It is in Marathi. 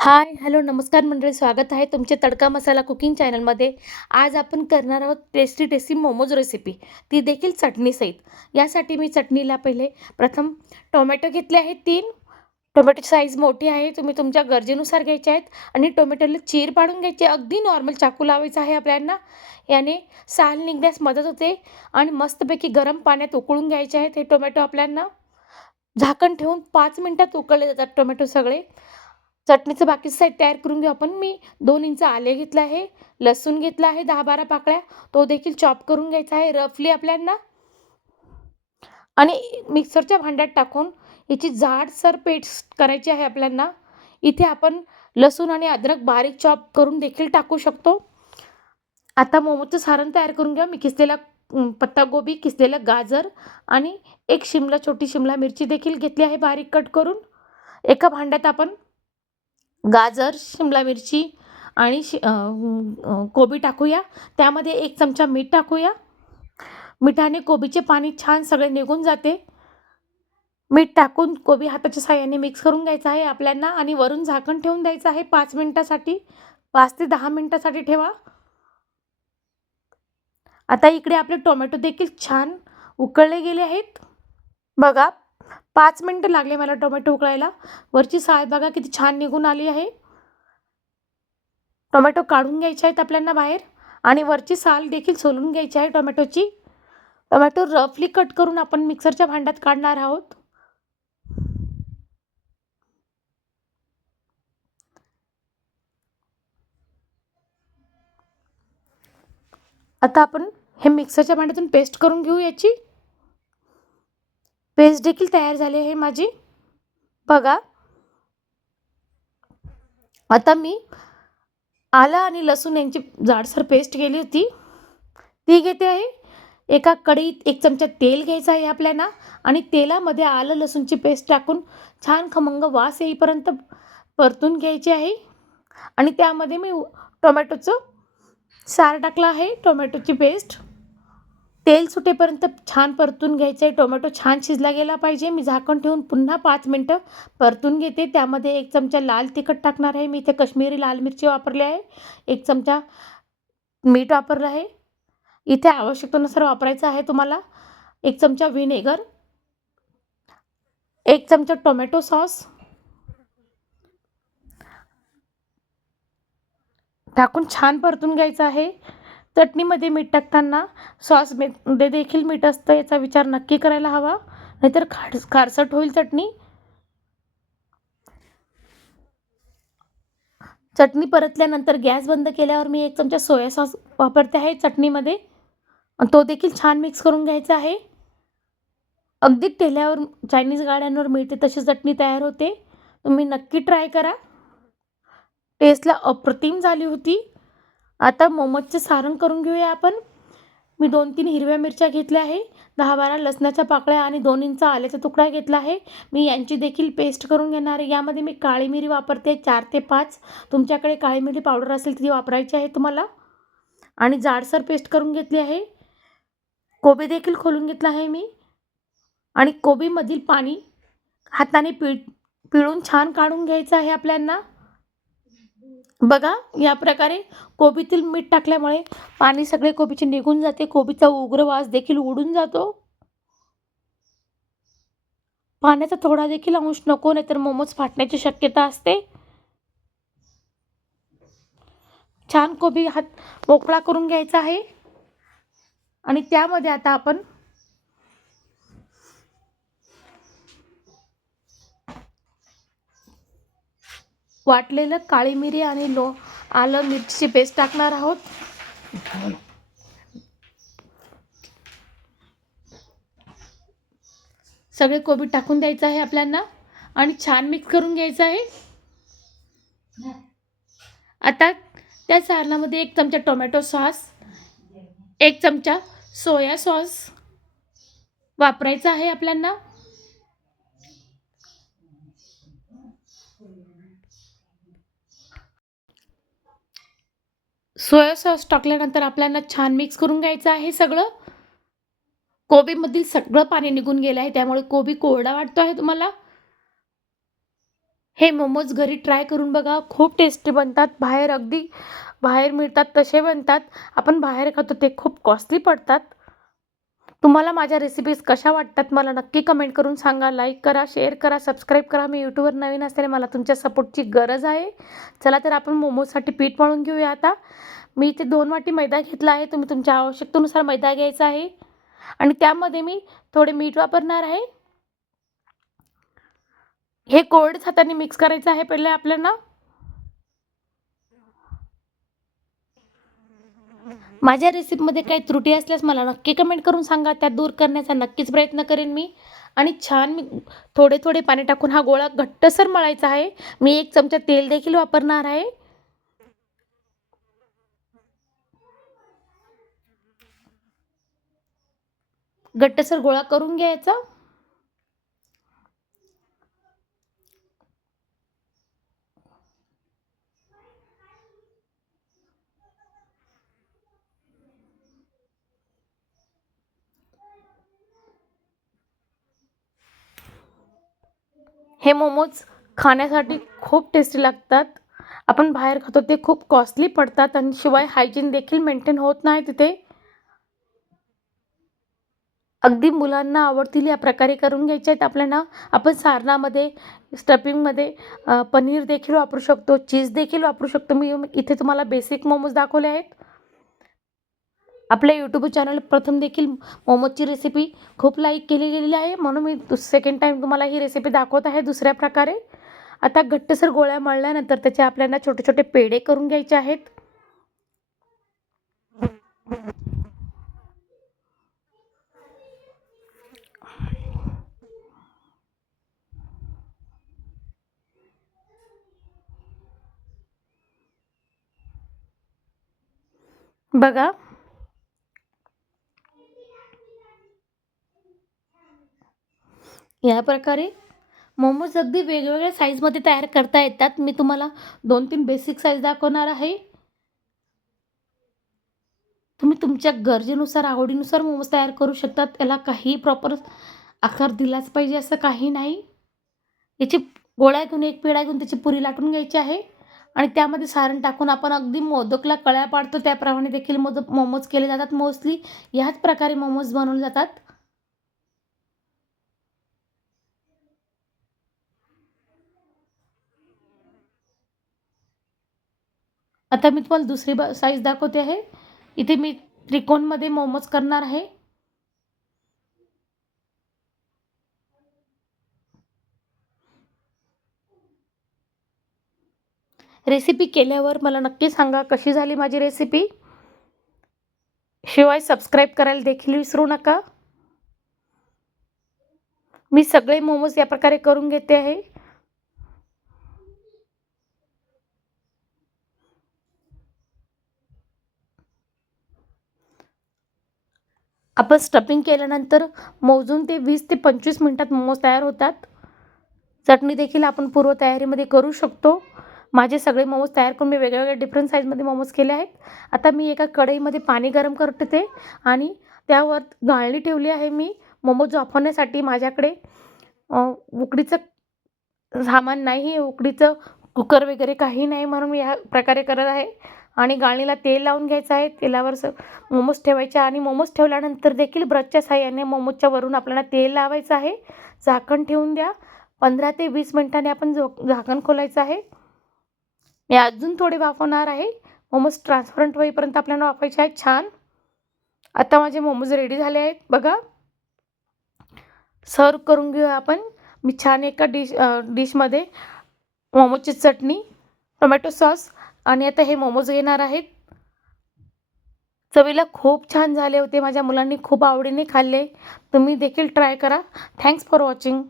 हाय हॅलो नमस्कार मंडळी स्वागत आहे तुमचे तडका मसाला कुकिंग चॅनलमध्ये. आज आपण करणार आहोत टेस्टी टेस्टी मोमोज रेसिपी ती देखील चटणीसहित यासाठी मी चटणीला पहिले प्रथम टोमॅटो घेतले आहेत तीन. टोमॅटोची साईज मोठी आहे तुम्ही तुमच्या गरजेनुसार घ्यायचे आहेत. आणि टोमॅटोला चीर पाडून घ्यायचे अगदी नॉर्मल चाकू लावायचा आहे आपल्यांना याने साल निघण्यास मदत होते. आणि मस्तपैकी गरम पाण्यात उकळून घ्यायचे आहेत हे टोमॅटो आपल्यांना झाकण ठेवून पाच मिनटात उकळले जातात टोमॅटो सगळे. चटणीचं बाकीचं साईड तयार करून घेऊ आपण. मी दोन इंच आले घेतलं आहे लसूण घेतला आहे दहा बारा पाकळ्या. तो देखील चॉप करून घ्यायचा आहे रफली आपल्यांना. आणि मिक्सरच्या भांड्यात टाकून याची जाडसर पेस्ट करायची आहे आपल्यांना. इथे आपण लसूण आणि अद्रक बारीक चॉप करून देखील टाकू शकतो. आता मोमोचं सारण तयार करून घ्या. मी किसलेला अं, पत्तागोबी किसलेलं गाजर आणि एक शिमला छोटी शिमला मिरची देखील घेतली आहे बारीक कट करून. एका भांड्यात आपण गाजर शिमला मिरची आणि शि कोबी टाकूया. त्यामध्ये एक चमचा मीठ टाकूया. मिठाने कोबीचे पाणी छान सगळे निघून जाते. मीठ टाकून कोबी हाताच्या साह्याने मिक्स करून घ्यायचा आहे आपल्यांना आणि वरून झाकण ठेवून द्यायचं आहे पाच मिनटासाठी. पाच ते दहा मिनटासाठी ठेवा. आता इकडे आपले टोमॅटो देखील छान उकळले गेले आहेत. बघा पाच मिनटं लागले मला टोमॅटो उकळायला. वरची साल बघा किती छान निघून आली आहे. टोमॅटो काढून घ्यायचे आहेत आपल्याला बाहेर आणि वरची साल देखील सोलून घ्यायची आहे टोमॅटोची. टोमॅटो रफली कट करून आपण मिक्सरच्या भांड्यात काढणार आहोत. आता आपण हे मिक्सरच्या भांड्यातून पेस्ट करून घेऊ याची. पेस्ट देखील तयार झाली आहे माझी. बघा. आता मी आलं आणि लसूण यांची जाडसर पेस्ट केली होती. ती घेते आहे. एका कढईत एक चमचा तेल घ्यायचं आहे आपल्याला आणि तेलामध्ये आलं लसूणची पेस्ट टाकून छान खमंग वास येईपर्यंत परतून घ्यायची आहे. आणि त्यामध्ये मी टोमॅटोचं सार टाकलं आहे टोमॅटोची पेस्ट तेल सुटेपर्यंत छान परतून घ्यायचं आहे टोमॅटो छान शिजला गेला पाहिजे. मी झाकण ठेवून पुन्हा पाच मिनटं परतून घेते. त्यामध्ये एक चमचा लाल तिखट टाकणार आहे. मी इथे कश्मीरी लाल मिरची वापरली आहे. एक चमचा मीठ वापरलं आहे. इथे आवश्यकतेनुसार वापरायचं आहे तुम्हाला. एक चमचा व्हिनेगर. एक चमचा टोमॅटो सॉस. टाकून छान परतून घ्यायचं आहे. चटणीमध्ये मीठ टाकताना सॉस सॉसमध्ये देखील मीठ असतं याचा विचार नक्की करायला हवा. नाहीतर खाड खारसट होईल चटणी. चटणी परतल्यानंतर गॅस बंद केल्यावर मी एक चमचा सोया सॉस वापरते आहे चटणीमध्ये. तो देखील छान मिक्स करून घ्यायचा आहे. अगदी तेल्यावर चायनीज गाड्यांवर मिळते तशी चटणी तयार होते. तुम्ही नक्की ट्राय करा. टेस्टला अप्रतिम झाली होती. आता मोमोजचे सारण करून घेऊया आपण. मी दोन तीन हिरव्या मिरच्या घेतल्या आहे. दहा बारा लसणाच्या पाकळ्या आणि दोन इंच आल्याचा तुकडा घेतला आहे. मी यांची देखील पेस्ट करून घेणार आहे. यामध्ये मी काळी मिरी वापरते चार ते पाच. तुमच्याकडे काळी मिरी पावडर असेल ती वापरायची आहे तुम्हाला. आणि जाडसर पेस्ट करून घेतली आहे. कोबी देखील खोलून घेतला आहे मी. आणि कोबीमधील पाणी हाताने पिळ पिळून छान काढून घ्यायचं आहे आपल्यांना. बघा या प्रकारे कोबीतील मीठ टाकल्यामुळे पाणी सगळे कोबीचे निघून जाते. कोबीचा उग्र वास देखील उडून जातो. पाण्याचा थोडा देखील अंश नको नाहीतर मोमोज फाटण्याची शक्यता असते. छान कोबी हात मोकळा करून घ्यायचा आहे. आणि त्यामध्ये आता आपण वाटलेलं काळी मिरी आणि लो आलं मिरचीची पेस्ट टाकणार आहोत. सगळे कोबी टाकून द्यायचं आहे आपल्याला आणि छान मिक्स करून घ्यायचं आहे. आता त्या सारणामध्ये एक चमचा टोमॅटो सॉस एक चमचा सोया सॉस वापरायचा आहे आपल्याला. सोया सॉस टाकल्यानंतर आपल्याला छान मिक्स करून घ्यायचं आहे सगळं. कोबीमधील सगळं पाणी निघून गेलं आहे त्यामुळे कोबी कोरडा वाटतो आहे तुम्हाला. हे मोमोज घरी ट्राय करून बघा खूप टेस्टी बनतात बाहेर अगदी बाहेर मिळतात तसे बनतात. आपण बाहेर खातो ते खूप कॉस्टली पडतात. तुम्हाला माझ्या रेसिपीज कशा वाटतात मला नक्की कमेंट करून सांगा लाईक करा शेअर करा सबस्क्राईब करा. मी यूट्यूबवर नवीन असल्याने मला तुमच्या सपोर्टची गरज आहे. चला तर आपण मोमोजसाठी पीठ मळून घेऊया आता. मी इथे दोन वाटी मैदा घेतला आहे. तुम्ही तुमच्या आवश्यकतेनुसार मैदा घ्यायचा आहे. आणि त्यामध्ये मी थोडे मीठ वापरणार आहे. हे कोरडेच हाताने मिक्स करायचं आहे पहिले आपल्याला. माझ्या रेसिपीमध्ये काही त्रुटी असल्यास मला नक्की कमेंट करून सांगा. त्या दूर करण्याचा नक्कीच प्रयत्न करेन मी. आणि छान मी थोडे थोडे पाणी टाकून हा गोळा घट्टसर मळायचा आहे. मी एक चमचा तेल देखील वापरणार आहे. घट्टसर गोळा करून घ्यायचा. हे मोमोज खाण्यासाठी खूप टेस्टी लागतात. आपण बाहेर खातो ते खूप कॉस्टली पडतात आणि शिवाय हायजीन देखील मेंटेन होत नाही तिथे. अगदी मुलांना आवडतील या प्रकारे करून घ्यायचे आहेत. आपल्याला आपण सारणामध्ये स्टफिंगमध्ये पनीर देखील वापरू शकतो चीज देखील वापरू शकतो. मी इथे तुम्हाला बेसिक मोमोज दाखवले आहेत. आपल्या यूट्यूब चॅनल प्रथम देखील मोमोजची रेसिपी खूप लाईक केली गेलेली आहे. म्हणून मी सेकंड टाईम तुम्हाला ही रेसिपी दाखवत आहे दुसऱ्या प्रकारे. आता घट्टसर गोळ्या मळल्यानंतर त्याचे आपल्याला छोटे छोटे पेढे करून घ्यायचे आहेत. बघा. या प्रकारे मोमोज अगदी वेगवेगळ्या साईजमध्ये तयार करता येतात. मी तुम्हाला दोन तीन बेसिक साईज दाखवणार आहे. तुम्ही तुमच्या गरजेनुसार आवडीनुसार मोमोज तयार करू शकतात. त्याला काही प्रॉपर आकार दिलाच पाहिजे असं काही नाही. याची गोळ्या घेऊन एक पेढा घेऊन त्याची पुरी लाटून घ्यायची आहे. आणि त्यामध्ये सारण टाकून आपण अगदी मोदकला कळ्या पाडतो त्याप्रमाणे देखील मोदक मोमोज केले जातात. मोस्टली ह्याच प्रकारे मोमोज बनवले जातात. आता मी तुम्हाला दुसरी ब साईज दाखवते आहे. इथे मी त्रिकोणमध्ये मोमोज करणार आहे. रेसिपी केल्यावर मला नक्की सांगा कशी झाली माझी रेसिपी. शिवाय सबस्क्राईब करायला देखील विसरू नका. मी सगळे मोमोज या प्रकारे करून घेते आहे. आपण स्टफिंग केल्यानंतर मोजून ते वीस ते पंचवीस मिनटात मोमोज तयार होतात. चटणी देखील आपण पूर्व तयारीमध्ये करू शकतो. माझे सगळे मोमोज तयार करून मी वेगळ्यावेगळ्या डिफरंट साईजमध्ये मोमोज केले आहेत. आता मी एका कढईमध्ये पाणी गरम करते आणि त्यावर गाळणी ठेवली आहे मी मोमोज वाफवण्यासाठी माझ्याकडे. उकडीचं सामान नाही उकडीचं कुकर वगैरे काही नाही म्हणून मी ह्या प्रकारे करत आहे. आणि गाळणीला तेल लावून घ्यायचं आहे. तेलावर स मोमोज ठेवायचे आणि मोमोज ठेवल्यानंतर देखील ब्रशच्या साह्याने मोमोजच्या वरून आपल्याला तेल लावायचं आहे. झाकण ठेवून द्या. पंधरा ते वीस मिनिटांनी आपण झो झाकण खोलायचं आहे. मी अजून थोडे वाफवणार आहे. मोमोज ट्रान्सपरंट होईपर्यंत आपल्याला वाफायचे आहेत. छान. आता माझे मोमोज रेडी झाले आहेत. बघा. सर्व करून घेऊया आपण. मी छान एका डिश डिशमध्ये मोमोजची चटणी टोमॅटो सॉस आणि आता हे मोमोज घेणार आहेत. चवीला खूप छान झाले होते. माझ्या मुलांनी खूप आवडीने खाल्ले. तुम्ही देखील ट्राय करा. Thanks for watching